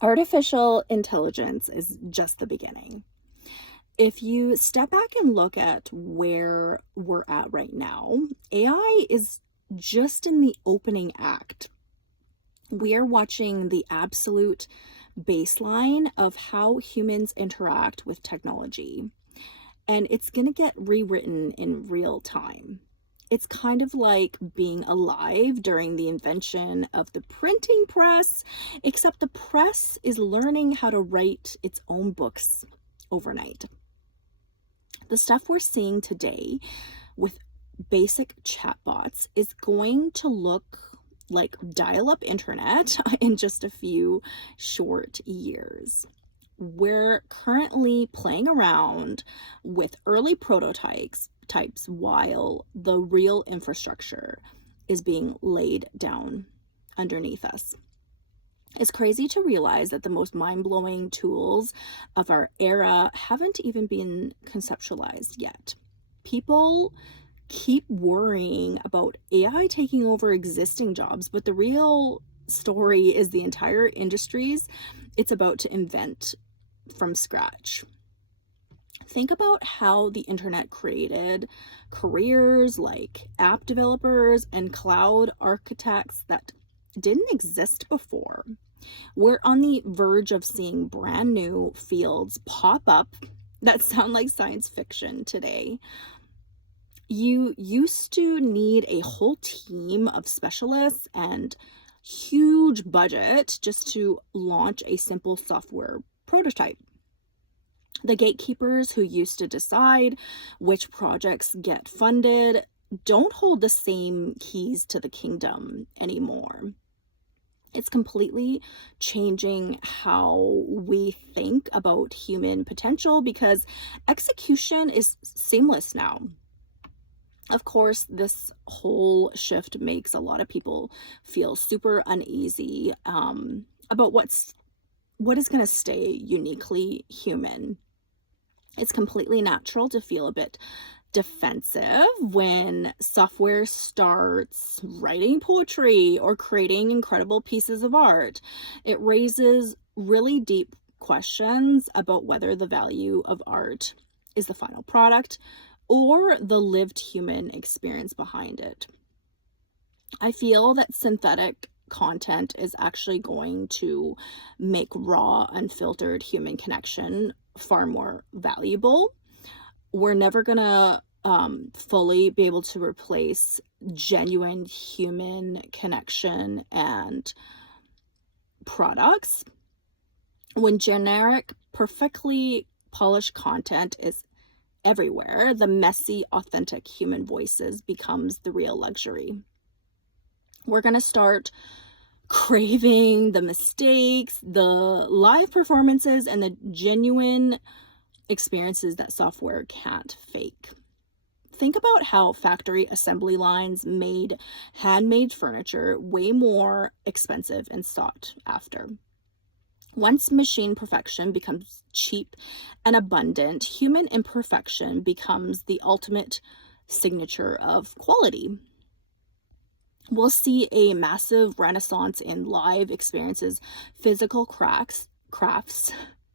Artificial intelligence is just the beginning. If you step back and look at where we're at right now, AI is just in the opening act. We are watching the absolute baseline of how humans interact with technology, and it's going to get rewritten in real time. It's kind of like being alive during the invention of the printing press, except the press is learning how to write its own books overnight. The stuff we're seeing today with basic chatbots is going to look like dial-up internet in just a few short years. We're currently playing around with early prototypes while the real infrastructure is being laid down underneath us. It's crazy to realize that the most mind-blowing tools of our era haven't even been conceptualized yet. People keep worrying about AI taking over existing jobs, but the real story is the entire industries it's about to invent from scratch. Think about how the internet created careers like app developers and cloud architects that didn't exist before. We're on the verge of seeing brand new fields pop up that sound like science fiction today. You used to need a whole team of specialists and huge budget just to launch a simple software prototype. The gatekeepers who used to decide which projects get funded don't hold the same keys to the kingdom anymore. It's completely changing how we think about human potential because execution is seamless now. Of course, this whole shift makes a lot of people feel super uneasy about what is going to stay uniquely human. It's completely natural to feel a bit defensive when software starts writing poetry or creating incredible pieces of art. It raises really deep questions about whether the value of art is the final product or the lived human experience behind it. I feel that synthetic content is actually going to make raw, unfiltered human connection far more valuable. We're never going to fully be able to replace genuine human connection and products. When generic, perfectly polished content is everywhere, the messy, authentic human voices becomes the real luxury. We're going to start craving the mistakes, the live performances, and the genuine experiences that software can't fake. Think about how factory assembly lines made handmade furniture way more expensive and sought after. Once machine perfection becomes cheap and abundant, human imperfection becomes the ultimate signature of quality. We'll see a massive renaissance in live experiences, physical crafts,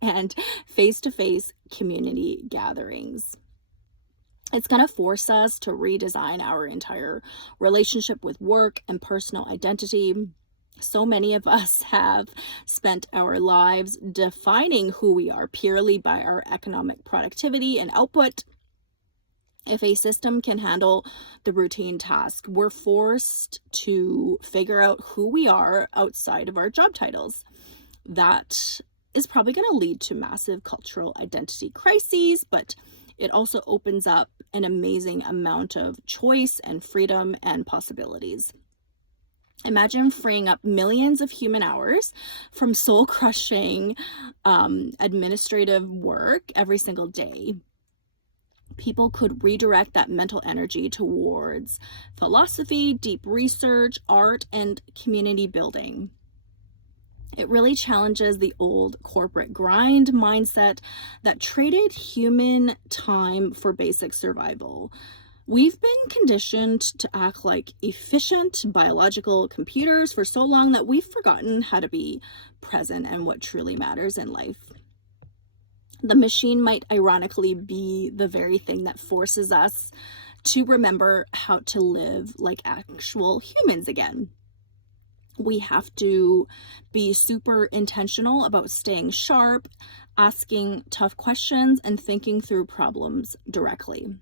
and face-to-face community gatherings. It's going to force us to redesign our entire relationship with work and personal identity. So many of us have spent our lives defining who we are purely by our economic productivity and output. If a system can handle the routine task, we're forced to figure out who we are outside of our job titles. That is probably going to lead to massive cultural identity crises, but it also opens up an amazing amount of choice and freedom and possibilities. Imagine freeing up millions of human hours from soul-crushing administrative work every single day. People could redirect that mental energy towards philosophy, deep research, art, and community building. It really challenges the old corporate grind mindset that traded human time for basic survival. We've been conditioned to act like efficient biological computers for so long that we've forgotten how to be present and what truly matters in life. The machine might ironically be the very thing that forces us to remember how to live like actual humans again. We have to be super intentional about staying sharp, asking tough questions, and thinking through problems directly.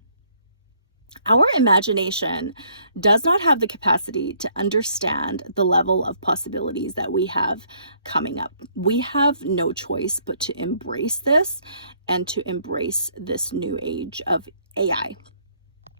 Our imagination does not have the capacity to understand the level of possibilities that we have coming up. We have no choice but to embrace this and to embrace this new age of AI.